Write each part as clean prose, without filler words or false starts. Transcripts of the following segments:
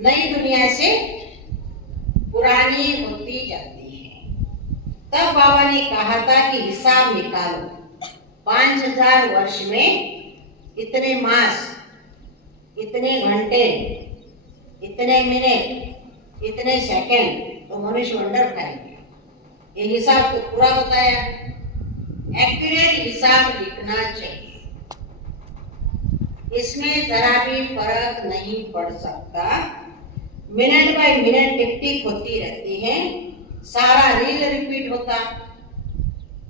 नई दुनिया से पुरानी होती जाती है। तब बाबा ने कहा था कि हिसाब निकालो, 5000 वर्ष में इतने मास, इतने घंटे, इतने मिनट, इतने सेकंड, तो मनुष्य वंडर खाएंगे। ये हिसाब तो पूरा होता है, एक्यूरेट हिसाब लिखना चाहिए। इसमें जरा भी फर्क नहीं पड़ सकता। मिनट बाय मिनट टिक टिक होती रहती है, सारा रील रिपीट होता,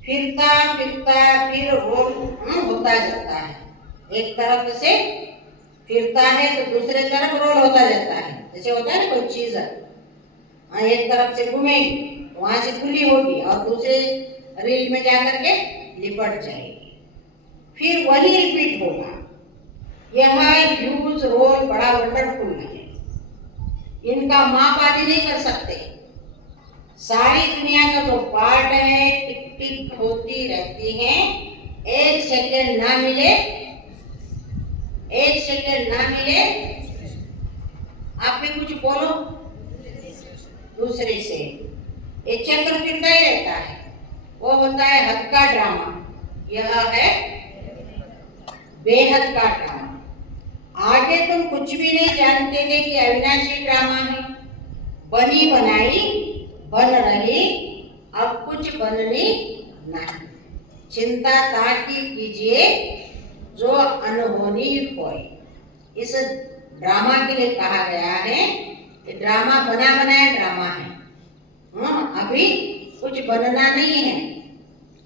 फिरता फिरता फिर रोल होता जाता है। एक तरफ से फिरता है तो दूसरे तरफ रोल होता जाता है। जैसे होता है ना कोई चीज, एक तरफ से घूमेगी, वहां से खुली होगी और दूसरे रील में जाकर के लिपट जाएगी, फिर वही रिपीट होगा। यह ह्यूज रोल बड़ा वंडरफुल है, इनका माप आदि नहीं कर सकते। सारी दुनिया का जो पार्ट है टिक टिक होती रहती है। एक सेकंड ना मिले, एक सेकंड ना मिले, आप भी कुछ बोलो दूसरे से। ये चक्र फिरता ही रहता है, वो होता है हद का ड्रामा। यह है बेहद का ड्रामा। आगे तुम कुछ भी नहीं जानते थे कि अविनाशी ड्रामा है। बनी बनाई बन रही, अब कुछ बननी नहीं। चिंता ताकि कीजिए जो अनहोनी होए। इस ड्रामा के लिए कहा गया है कि ड्रामा बना बनाया ड्रामा है। अभी कुछ बनना नहीं है,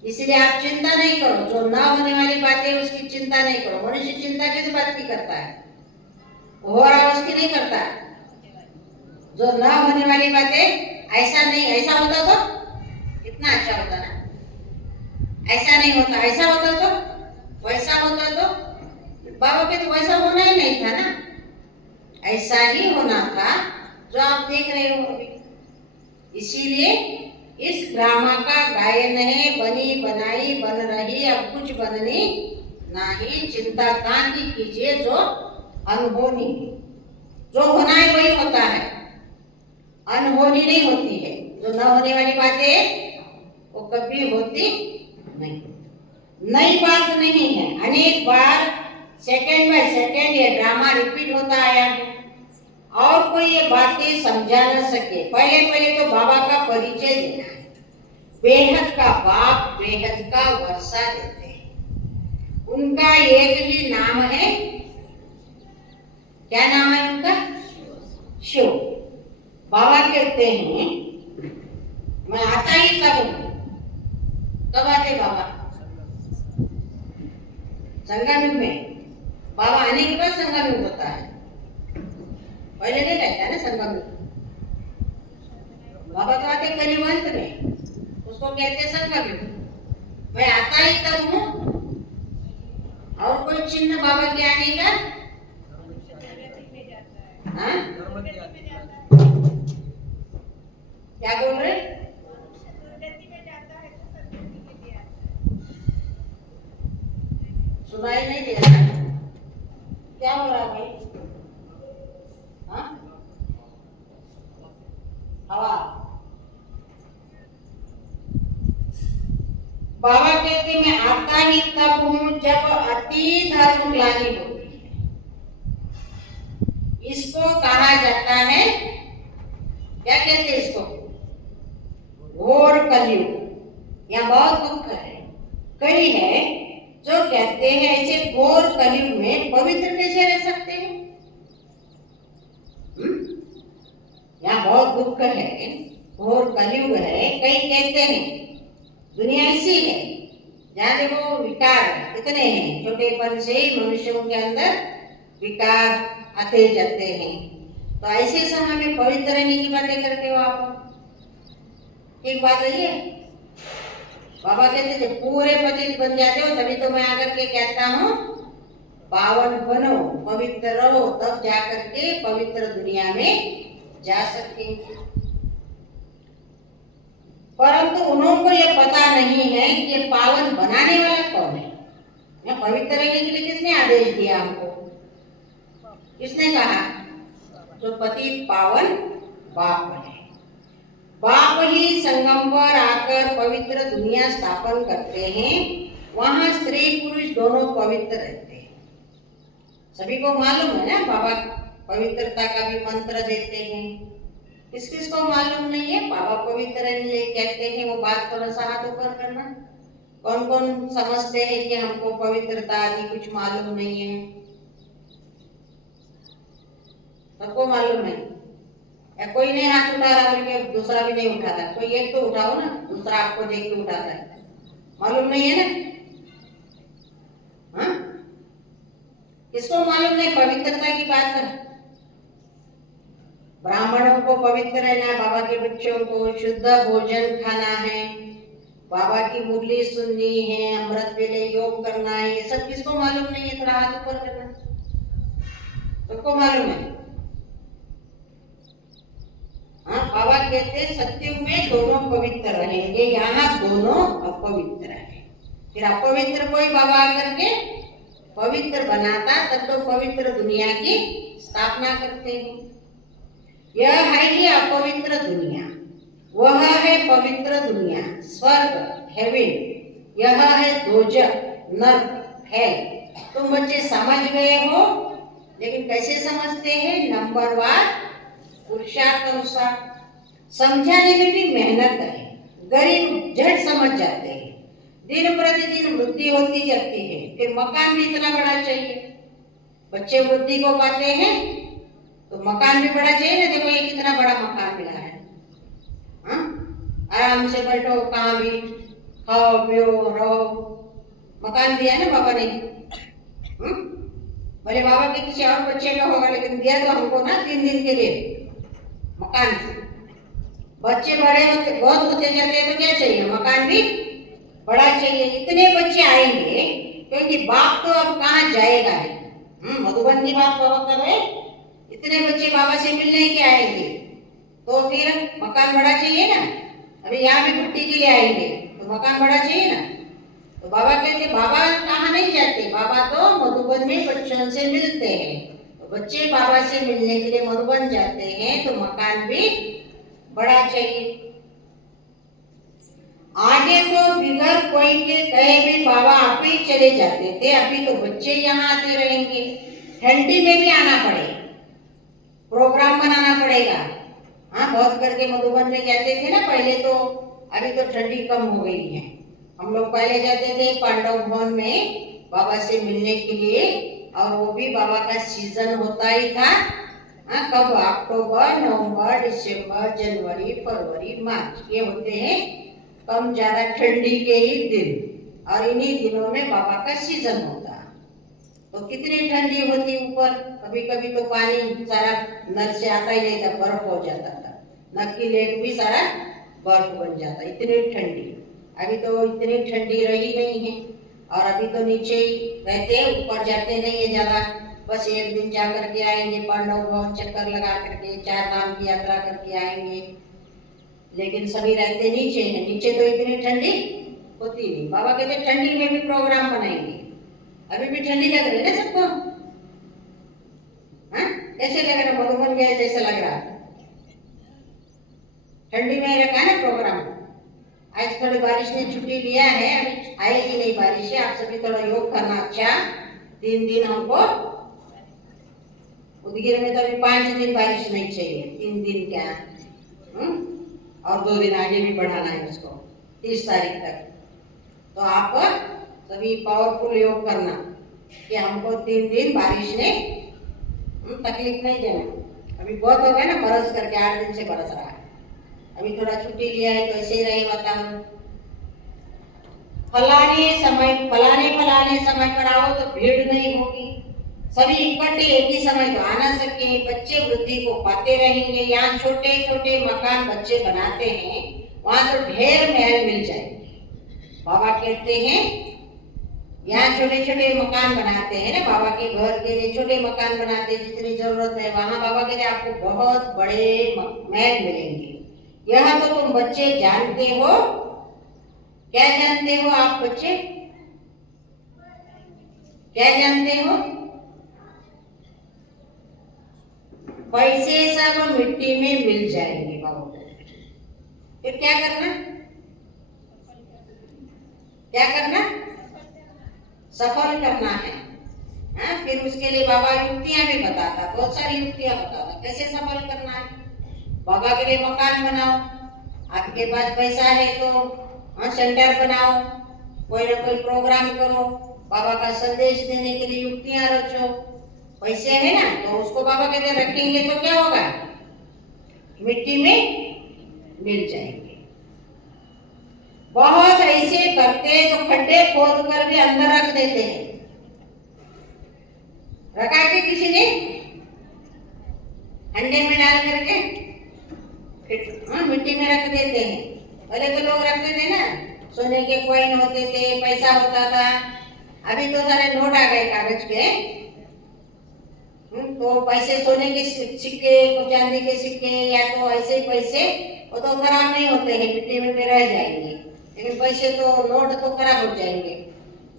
इसलिए आप चिंता नहीं करो। जो ना होने वाली बातें उसकी चिंता नहीं करो। मनुष्य चिंता किस बात की करता है? हो रहा उसकी नहीं करता। जो ना होने वाली बातें, ऐसा नहीं, ऐसा होता तो कितना अच्छा होता ना, ऐसा नहीं होता, ऐसा होता तो, वैसा होता तो। बाबा के तो वैसा होना ही नहीं था ना, ऐसा ही होना था जो आप देख रहे हो अभी। इसीलिए इस ड्रामा का गायन है, बनी बनाई बन रही, अब कुछ बननी नहीं। चिंता ताकि कीजिए जो अनहोनी। जो होना है वही होता है, अनहोनी नहीं होती है। जो न होने वाली बातें वो कभी होती नहीं। नई बात नहीं है, अनेक बार सेकंड बाय सेकंड ये ड्रामा रिपीट होता आया है और कोई ये बातें समझा न सके। पहले पहले तो बाबा का परिचय देना है। बेहद का बाप बेहद का वर्षा देते हैं। उनका एक ही नाम है, क्या नाम है उनका? शिव। बाबा कहते हैं मैं आता ही तब हूं। कब आते बाबा? संगम में। बाबा आने के बाद संगम होता है, पहले नहीं रहता है ना संगम में। बाबा तो आते कलिवंत में, उसको कहते संगम। मैं आता ही तब हूं। और कोई चिन्ह बाबा के आने का? हाँ? क्या बोल रहे? सुनाई नहीं दे रहा, क्या हो रहा भाई? हाँ? हवा। बाबा कहते मैं आता ही तब हूं जब अति धर्म ग्लानि होती है। इसको कहा जाता है, क्या कहते हैं इसको? घोर कलयुग। यहाँ बहुत दुख है। कई है जो कहते हैं ऐसे घोर कलयुग में पवित्र कैसे रह सकते हैं? यहाँ बहुत दुख है, घोर कलयुग है। कई कहते हैं दुनिया ऐसी है जहाँ देखो विकार कितने हैं, छोटेपन से ही मनुष्यों के अंदर विकार आते जाते हैं। तो ऐसे समय में पवित्र रहने की बातें करते हो आप, ठीक बात है? बाबा कहते थे पूरे पतित बन जाते हो, तभी तो मैं आकर के कहता हूँ पावन बनो, पवित्र रहो, तब जाकर के पवित्र दुनिया में जा सकेंगे। परंतु उनको ये पता नहीं है कि ये पावन बनाने वाला कौन है। पवित्र रहने के लिए किसने आदेश दिया हमको? किसने कहा? जो पतित पावन बाप है। बाप ही संगम पर आकर पवित्र दुनिया स्थापन करते हैं, वहां स्त्री पुरुष दोनों पवित्र रहते हैं। सभी को मालूम है ना, बाबा पवित्रता का भी मंत्र देते हैं। किस किस को मालूम नहीं है बाबा पवित्र कहते हैं, वो बात थोड़ा सा हाथ ऊपर करना। कौन कौन समझते हैं कि हमको पवित्रता आदि कुछ मालूम नहीं है? सबको मालूम है या कोई नहीं हाथ उठा रहा बोल दूसरा भी नहीं उठाता? कोई एक तो उठाओ ना, दूसरा आपको देख के उठाता है। मालूम नहीं है ना? हाँ, किसको मालूम नहीं पवित्रता की बात है? ब्राह्मणों को पवित्र रहना है, बाबा के बच्चों को शुद्ध भोजन खाना है, बाबा की मुरली सुननी है, अमृत वेले योग करना है। ये सब किसको मालूम नहीं है? थोड़ा हाथ ऊपर करना। सबको मालूम है। हाँ, बाबा कहते सत्युग में दोनों पवित्र रहेंगे, यहाँ दोनों अपवित्र है। फिर अपवित्र कोई बाबा आकर के पवित्र बनाता, तब तो पवित्र दुनिया की स्थापना करते हैं। यह है ही अपवित्र दुनिया, वह है पवित्र दुनिया, स्वर्ग हेवन। यह है दोजख नर्क हेल। तुम बच्चे समझ गए हो, लेकिन कैसे समझते हैं? नंबरवार पुरुषार्थ अनुसार। समझाने में भी मेहनत है, गरीब झट समझ जाते हैं। दिन प्रतिदिन वृद्धि होती जाती है, फिर मकान भी इतना बड़ा चाहिए। बच्चे वृद्धि को पाते हैं तो मकान भी बड़ा चाहिए ना। देखो ये कितना बड़ा मकान मिला है। हाँ, आराम से बैठो, कहाँ भी खाओ पियो रहो। मकान दिया ना बाबा ने। भले बाबा के किसी और बच्चे का होगा, लेकिन दिया तो हमको ना 3 दिन के लिए मकान। बच्चे बड़े होते बहुत होते जाते हैं तो क्या चाहिए? मकान भी बड़ा चाहिए। इतने बच्चे आएंगे क्योंकि बाप तो अब कहाँ जाएगा है। मधुबन की बात बाबा कर रहे, इतने बच्चे बाबा से मिलने के आएंगे तो फिर मकान बड़ा चाहिए ना। अभी यहाँ भी छुट्टी के लिए आएंगे तो मकान बड़ा चाहिए ना। तो बाबा कहते बाबा कहाँ नहीं जाते, बाबा तो मधुबन में बच्चों से मिलते हैं। तो बच्चे बाबा से मिलने के लिए मधुबन जाते हैं तो मकान भी बड़ा चाहिए। आगे तो बिगर कोई के कहे भी बाबा आप ही चले जाते थे, अभी तो बच्चे यहाँ आते रहेंगे। ठंडी में भी आना पड़ेगा, प्रोग्राम बनाना पड़ेगा। हाँ, बहुत करके मधुबन में जाते थे ना पहले तो, अभी तो ठंडी कम हो गई है। हम लोग पहले जाते थे पांडव भवन में बाबा से मिलने के लिए, और वो भी बाबा का सीजन होता ही था। हाँ, कब? अक्टूबर नवंबर दिसंबर जनवरी फरवरी मार्च, ये होते हैं कम ज्यादा ठंडी के ही दिन, और इन्हीं दिनों में बाबा का सीजन होता। तो कितनी ठंडी होती ऊपर। कभी कभी तो पानी सारा नल से आता ही नहीं था, बर्फ हो जाता था। नल की लेक भी सारा बर्फ बन जाता, इतनी ठंडी। अभी तो इतनी ठंडी रही नहीं है, और अभी तो नीचे ही रहते हैं, ऊपर जाते नहीं है ज्यादा। बस एक दिन जा करके आएंगे पांडव भवन, चक्कर लगा करके 4 धाम की यात्रा करके आएंगे। लेकिन सभी रहते नीचे हैं, नीचे तो इतनी ठंडी होती नहीं। बाबा कहते ठंडी में भी प्रोग्राम बनाएंगे। अभी भी ठंडी लग रही है ना सबको? हाँ, कैसे लग रहा? मधुबन गए जैसा लग रहा। ठंडी में रखा है ना प्रोग्राम। आज थोड़ी बारिश ने छुट्टी लिया है, अभी आएगी नहीं बारिश है। आप सभी थोड़ा योग करना। अच्छा, 3 दिन हमको उदगिर में तो अभी 5 दिन बारिश नहीं चाहिए, 3 दिन क्या, और 2 दिन आगे भी बढ़ाना है उसको 30 तारीख तक। तो आप सभी पावरफुल योग करना कि हमको 3 दिन बारिश ने तकलीफ नहीं देना। अभी बहुत हो गया ना, बरस करके 8 दिन से बरस रहा है। अभी थोड़ा छुट्टी लिया है तो ऐसे ही रहे वातावरण। फलाने समय पर आओ तो भीड़ नहीं होगी। सभी इकट्ठे एक ही समय तो आ ना सके, बच्चे वृद्धि को पाते रहेंगे। यहाँ छोटे छोटे मकान बच्चे बनाते हैं, वहां तो ढेर महल मिल जाएंगे। बाबा कहते हैं यहाँ छोटे छोटे मकान बनाते हैं ना, बाबा के घर के लिए छोटे मकान बनाते हैं जितनी जरूरत है। वहां बाबा कहते हैं आपको बहुत बड़े महल मिलेंगे। यह तो तुम बच्चे जानते हो। क्या जानते हो आप बच्चे? क्या जानते हो? पैसे सब मिट्टी में मिल जाएंगे बाबा। फिर क्या करना? क्या करना? सफल करना है। फिर उसके लिए बाबा युक्तियां भी बताता, बहुत सारी युक्तियां बताता कैसे सफल करना है। बाबा के लिए मकान बनाओ, आपके पास पैसा है तो सेंटर बनाओ, कोई ना कोई प्रोग्राम करो, बाबा का संदेश देने के लिए युक्तियां रचो। पैसे है ना तो उसको बाबा कहते रखेंगे तो क्या होगा? मिट्टी में मिल जाएंगे। बहुत ऐसे करते तो खड्डे खोद कर भी अंदर रख देते हैं। रखा के किसी ने अंडे में डाल करके मिट्टी में रख देते हैं। पहले तो लोग रखते थे ना, सोने के कॉइन होते थे, पैसा होता था। अभी तो सारे नोट आ गए कागज के। तो पैसे सोने के सिक्के, चांदी के सिक्के या तो ऐसे पैसे, वो तो खराब नहीं होते हैं, मिट्टी में रह जाएंगे। लेकिन पैसे तो नोट तो खराब हो जाएंगे,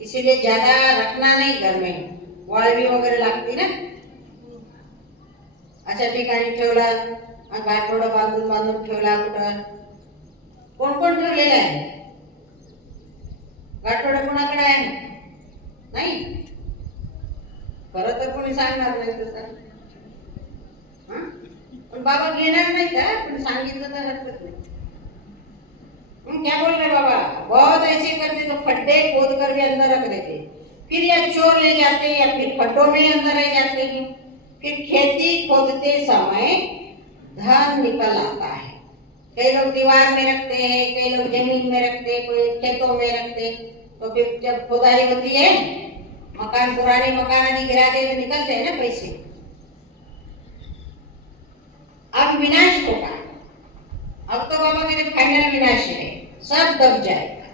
इसीलिए ज्यादा रखना नहीं घर में, वाळवी वगैरे लागती ना। अशा ठिकाणी ठेवला, गाठोडं बांधून बांधून ठेवला कुठं? कोण कोण ठेवलेलं आहे गाठोडं? कोणाकडे आहे? नाही, खरं तर कोणी सांगणार नाही तसं। पण बाबा घेणार नाही का? पण सांगितलं तर हरकत नाही। क्या बोल रहे बाबा? बहुत ऐसे करते तो खड्डे खोद कर भी अंदर रख देते, फिर या चोर ले जाते या फिर खड्डों में अंदर रह जाते हैं। फिर खेती खोदते समय धन निकल आता है। कई लोग दीवार में रखते हैं, कई लोग जमीन में रखते, कोई खेतों में रखते। तो फिर जब खुदाई होती है, मकान पुराने मकान आदि गिरा के तो निकलते हैं ना पैसे। अब विनाश होगा, अब तो बाबा कहते फाइनल विनाश है, सब दब जाएगा,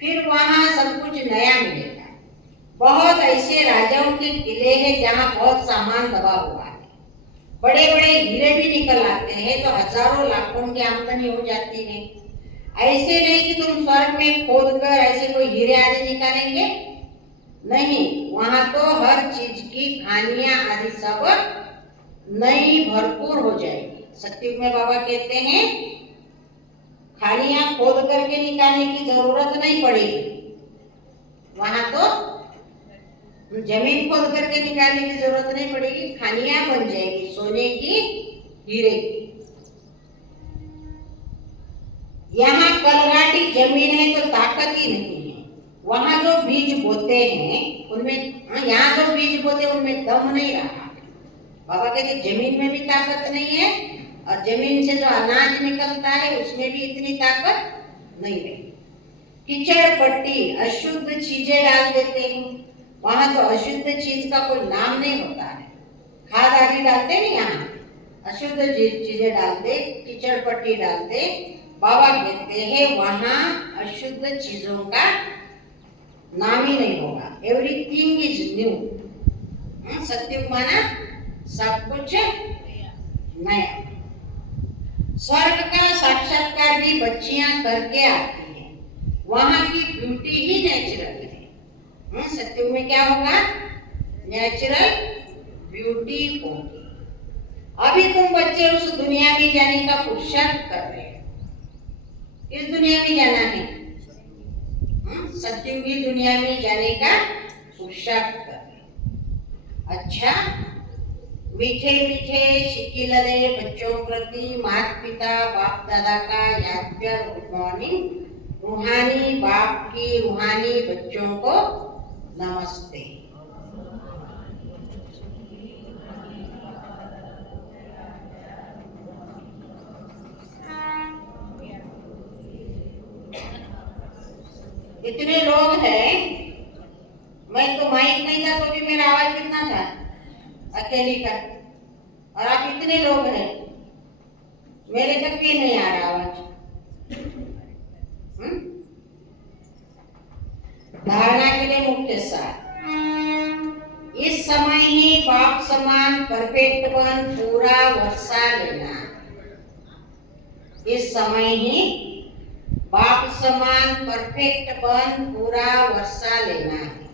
फिर वहां सब कुछ नया मिलेगा। बहुत ऐसे राजाओं के किले हैं जहां बहुत सामान दबा हुआ है, बड़े बड़े हीरे भी निकल आते हैं, तो हजारों लाखों की आमदनी हो जाती है। ऐसे नहीं कि तुम स्वर्ग में खोद कर ऐसे कोई हीरे आदि निकालेंगे, नहीं, वहां तो हर चीज की खानियां आदि सब नई भरपूर हो जाएगी। सत्युग में बाबा कहते हैं खानियां खोद करके निकालने की जरूरत नहीं पड़ेगी, वहां तो जमीन खोद करके निकालने की जरूरत नहीं पड़ेगी, खानियां बन जाएगी सोने की, हीरे की। यहाँ कलराटी जमीन है तो ताकत ही नहीं है, वहां जो बीज बोते हैं उनमें, यहाँ जो बीज बोते उनमें दम नहीं रहा। बाबा कहते जमीन में भी ताकत नहीं है और जमीन से जो अनाज निकलता है उसमें भी इतनी ताकत नहीं रही। कीचड़ पट्टी अशुद्ध चीजें डाल देते हैं, वहां तो अशुद्ध चीज का कोई नाम नहीं होता है। खाद आदि डालते नहीं, यहाँ अशुद्ध चीजें डालते, कीचड़ पट्टी डालते। बाबा कहते हैं वहां अशुद्ध चीजों का नाम ही नहीं होगा। Everything is new. सत्युग माना सब कुछ नया। स्वर्ग का साक्षात्कार भी बच्चियां करके आती हैं, वहां की ब्यूटी ही नेचुरल है। सत्युग में क्या होगा? नेचुरल ब्यूटी होगी। अभी तुम बच्चे उस दुनिया में जाने का पुरुषार्थ कर रहे हो, इस दुनिया में जाना है, सत्युगी दुनिया में जाने का पुरुषार्थ कर रहे। अच्छा, मीठे मीठे शिकिलरे बच्चों प्रति माता पिता बाप दादा का याद कर गुड मॉर्निंग। रूहानी बाप की रूहानी बच्चों को नमस्ते। इतने लोग हैं, मैं तो माइक नहीं था तो भी मेरा आवाज कितना था अकेली का, और आप इतने लोग हैं, मेरे तक भी नहीं आ रहा आवाज। धारणा के लिए मुख्य सार, इस समय ही बाप समान परफेक्ट बन पूरा वर्षा लेना। इस समय ही बाप समान परफेक्ट बन पूरा वर्षा लेना है।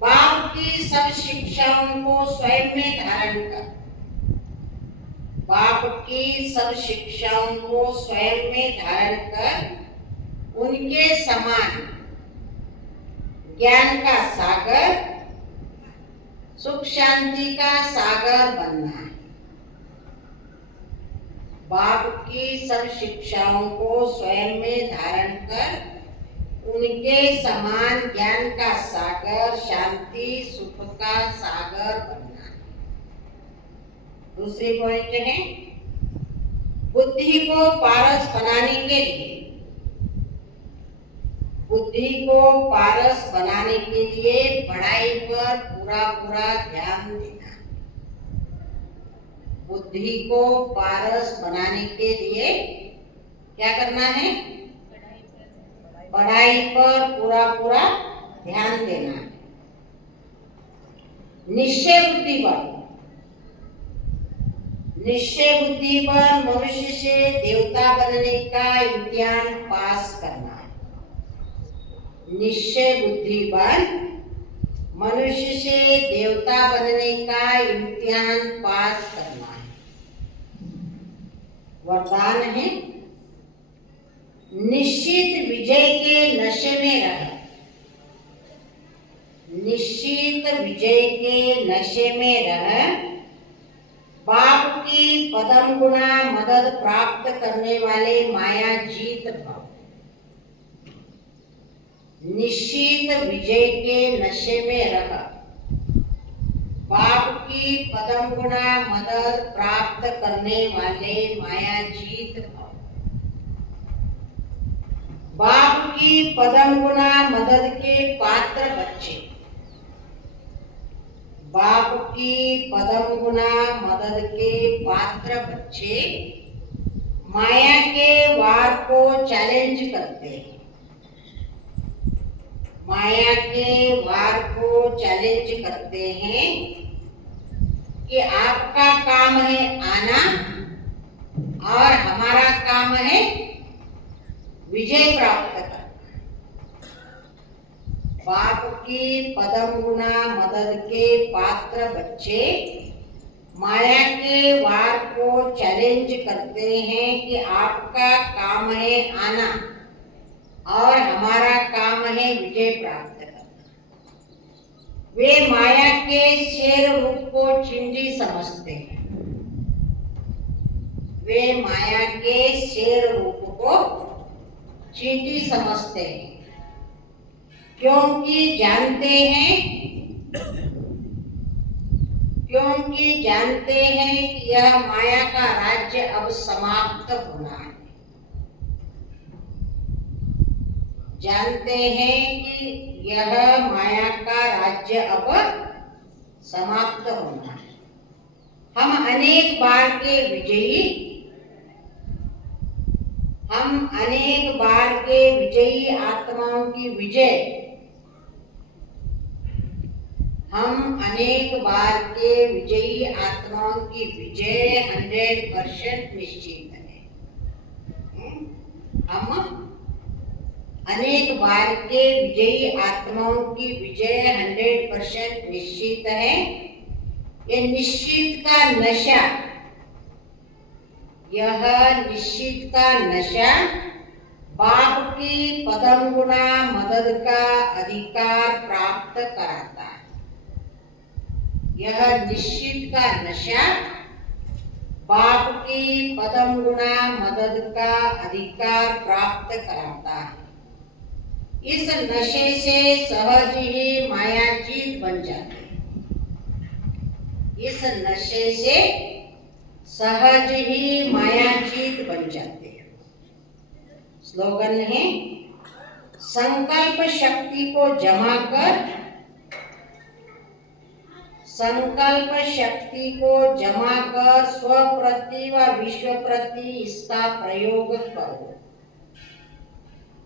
बाप की सब शिक्षाओं को स्वयं में धारण कर बाप की सब शिक्षाओं को स्वयं में धारण कर उनके समान ज्ञान का सागर, सुख शांति का सागर बनना है। बाप की सब शिक्षाओं को स्वयं में धारण कर उनके समान ज्ञान का सागर, शांति सुख का सागर बनना। दूसरी पॉइंट है, बुद्धि को पारस बनाने के लिए, बुद्धि को पारस बनाने के लिए पढ़ाई पर पूरा पूरा ध्यान देना। बुद्धि को पारस बनाने के लिए क्या करना है? पढ़ाई पर पूरा पूरा ध्यान देना है। निश्चय बुद्धि पर, निश्चय बुद्धि पर मनुष्य से देवता बनने का इम्तिहान पास करना है। निश्चय बुद्धि पर मनुष्य से देवता बनने का इम्तिहान पास करना है। वरदान है, निश्चित विजय के नशे में रह, निश्चित विजय के नशे में रह, बाप की पदम गुना मदद प्राप्त करने वाले माया जीत भाव। निश्चित विजय के नशे में रह, बाप की पदम गुना मदद प्राप्त करने वाले माया जीत भाव। बाप की पदम गुना मदद के पात्र बच्चे, बाप की पदम गुना मदद के पात्र बच्चे माया के वार को चैलेंज करते हैं। माया के वार को चैलेंज करते हैं कि आपका काम है आना और हमारा काम है विजय प्राप्त करना। बाप की पदम गुना मदद के पात्र बच्चे माया के वार को चैलेंज करते हैं कि आपका काम है आना और हमारा काम है विजय प्राप्त करना। वे माया के शेर रूप को चिंटी समझते हैं। वे माया के शेर रूप को चींटी समझते हैं, क्योंकि जानते हैं कि यह माया का राज्य अब समाप्त होना है। जानते हैं कि यह माया का राज्य अब समाप्त होना है। हम अनेक बार के विजयी आत्माओं की विजय, हम अनेक बार के विजयी आत्माओं की विजय 100% निश्चित है। हम अनेक बार के विजयी आत्माओं की विजय 100% निश्चित है। ये निश्चित का नशा, यह निश्चित का नशा बाप की पदम गुना मदद का अधिकार प्राप्त कराता है। यह निश्चित का नशा बाप की पदम गुना मदद का अधिकार प्राप्त कराता है। इस नशे से सहज ही मायाजीत बन जाते हैं। इस नशे से सहज ही मायाजीत बन जाते हैं। स्लोगन है, संकल्प शक्ति को जमा कर, संकल्प शक्ति को जमा कर स्व प्रति व विश्व प्रति इसका प्रयोग करो।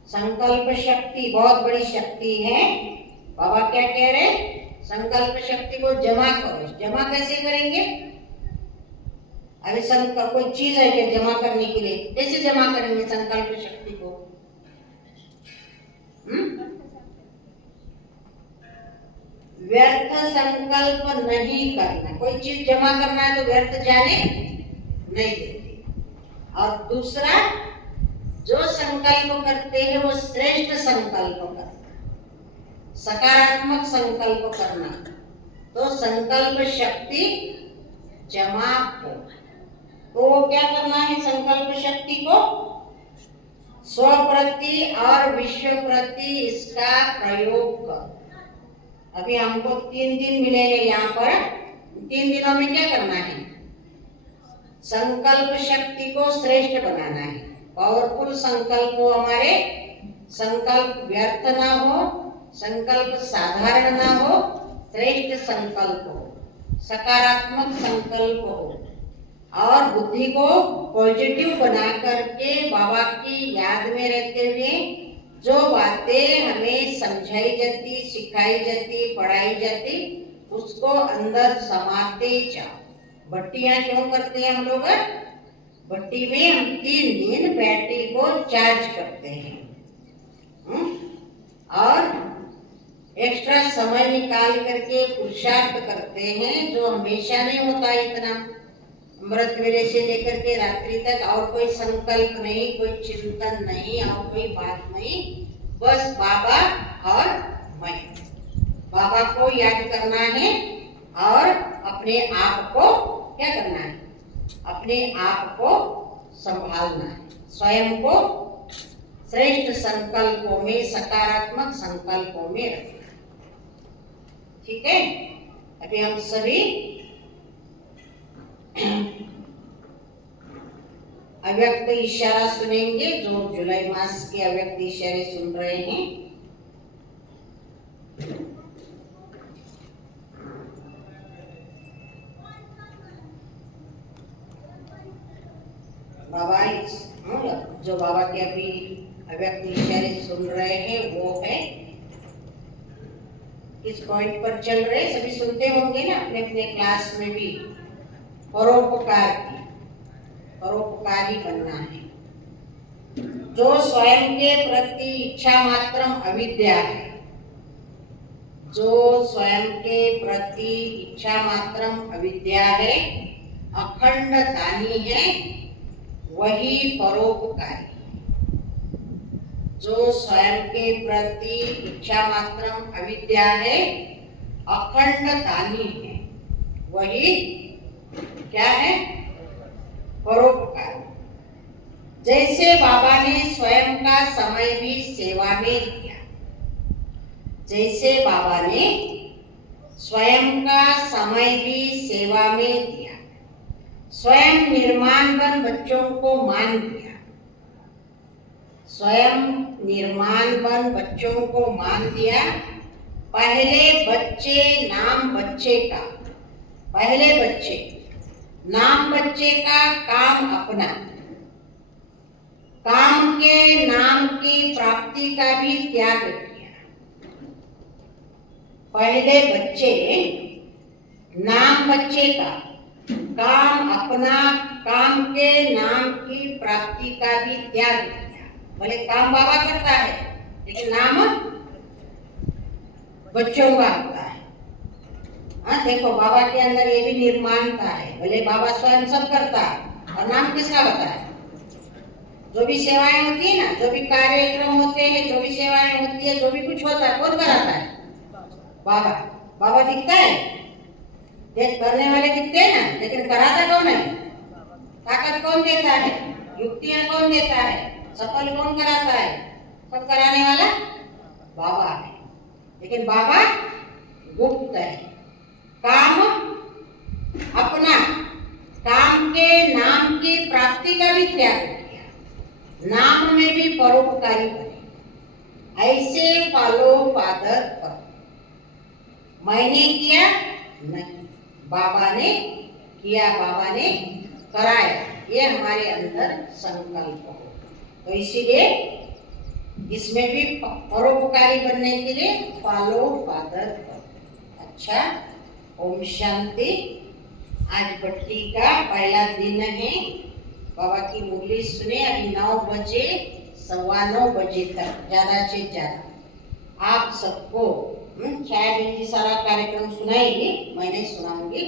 संकल्प शक्ति बहुत बड़ी शक्ति है। बाबा क्या कह रहे? संकल्प शक्ति को जमा करो। जमा कैसे करेंगे? अभी संकल्प कोई चीज है क्या जमा करने के लिए? कैसे जमा करेंगे संकल्प शक्ति को? व्यर्थ संकल्प नहीं करना। कोई चीज जमा करना है तो व्यर्थ जाने नहीं देते। और दूसरा, जो संकल्प करते हैं वो श्रेष्ठ संकल्प करना, सकारात्मक संकल्प करना, तो संकल्प शक्ति जमा हो। तो क्या करना है संकल्प शक्ति को? स्व प्रति और विश्व प्रति इसका प्रयोग कर। अभी हमको 3 दिन मिलेंगे यहाँ पर। 3 दिनों में क्या करना है? संकल्प शक्ति को श्रेष्ठ बनाना है। पावरफुल संकल्प हो हमारे, संकल्प व्यर्थ ना हो, संकल्प साधारण ना हो, श्रेष्ठ संकल्प हो, सकारात्मक संकल्प हो, और बुद्धि को पॉजिटिव बना करके बाबा की याद में रहते हुए जो बातें हमें समझाई जाती, सिखाई जाती, पढ़ाई जाती, उसको अंदर समाते जाओ। भट्टियां क्यों करते हैं हम लोग? भट्टी में हम 3 दिन बैटरी को चार्ज करते हैं और एक्स्ट्रा समय निकाल करके पुरुषार्थ करते हैं, जो हमेशा नहीं होता इतना। अमृत वेले से लेकर के रात्रि तक और कोई संकल्प नहीं, कोई चिंतन नहीं और कोई बात नहीं, बस बाबा और मैं। बाबा को याद करना है और अपने आप को क्या करना है? अपने आप को संभालना है, स्वयं को श्रेष्ठ संकल्पों में, सकारात्मक संकल्पों में रखना। ठीक है, अभी हम सभी अव्यक्त इशारा सुनेंगे, जो जुलाई मास के अव्यक्त इशारे सुन रहे हैं। बाबा जो बाबा के अभी अव्यक्त इशारे सुन रहे हैं वो है, किस पॉइंट पर चल रहे? सभी सुनते होंगे ना अपने अपने क्लास में भी। परोपकारी बनना है। जो स्वयं के प्रति इच्छा मात्रम अविद्या है, जो स्वयं के प्रति इच्छा मात्रम अविद्या है, अखंड दानी है, वही परोपकारी। जो स्वयं के प्रति इच्छा मात्रम अविद्या है, अखंड दानी है, वही क्या है? परोपकार। जैसे बाबा ने स्वयं का समय भी सेवा में दिया, जैसे बाबा ने स्वयं का समय भी सेवा में दिया, स्वयं निर्माणवन बच्चों को मान दिया, स्वयं निर्माणवन बच्चों को मान दिया। पहले बच्चे नाम बच्चे का, पहले बच्चे नाम बच्चे का काम अपना, काम के नाम की प्राप्ति का भी त्याग किया। पहले बच्चे नाम बच्चे का काम अपना, काम के नाम की प्राप्ति का भी त्याग किया। भले काम बाबा करता है लेकिन नाम बच्चों का होता है। हाँ देखो, बाबा के अंदर ये भी निर्माणता है। भले बाबा स्वयं सब करता है और नाम किसका होता है? जो भी सेवाएं होती है ना, जो भी कार्यक्रम होते हैं, जो भी सेवाएं होती है, जो भी कुछ होता है, कौन कराता है? बाबा। बाबा दिखता है, देख करने वाले दिखते हैं ना, लेकिन कराता कौन है? ताकत कौन देता है? युक्तियां कौन देता है? सफल कौन कराता है? सब कराने वाला बाबा है। लेकिन बाबा गुप्त है। काम अपना, काम के नाम की प्राप्ति का भी त्याग किया, नाम में भी परोपकारी बने। ऐसे फॉलो फादर पर मैंने किया नहीं, बाबा ने किया, बाबा ने कराया, ये हमारे अंदर संकल्प हो। तो इसीलिए इसमें भी परोपकारी बनने के लिए फॉलो फादर पर। अच्छा, ओम शांति। आज भट्टी का पहला दिन है। बाबा की मुरली सुने। अभी 9 बजे, 9:15 बजे तक ज्यादा से ज्यादा आप सबको शायद सारा कार्यक्रम सुनाएगी, मैं नहीं सुनाऊंगी।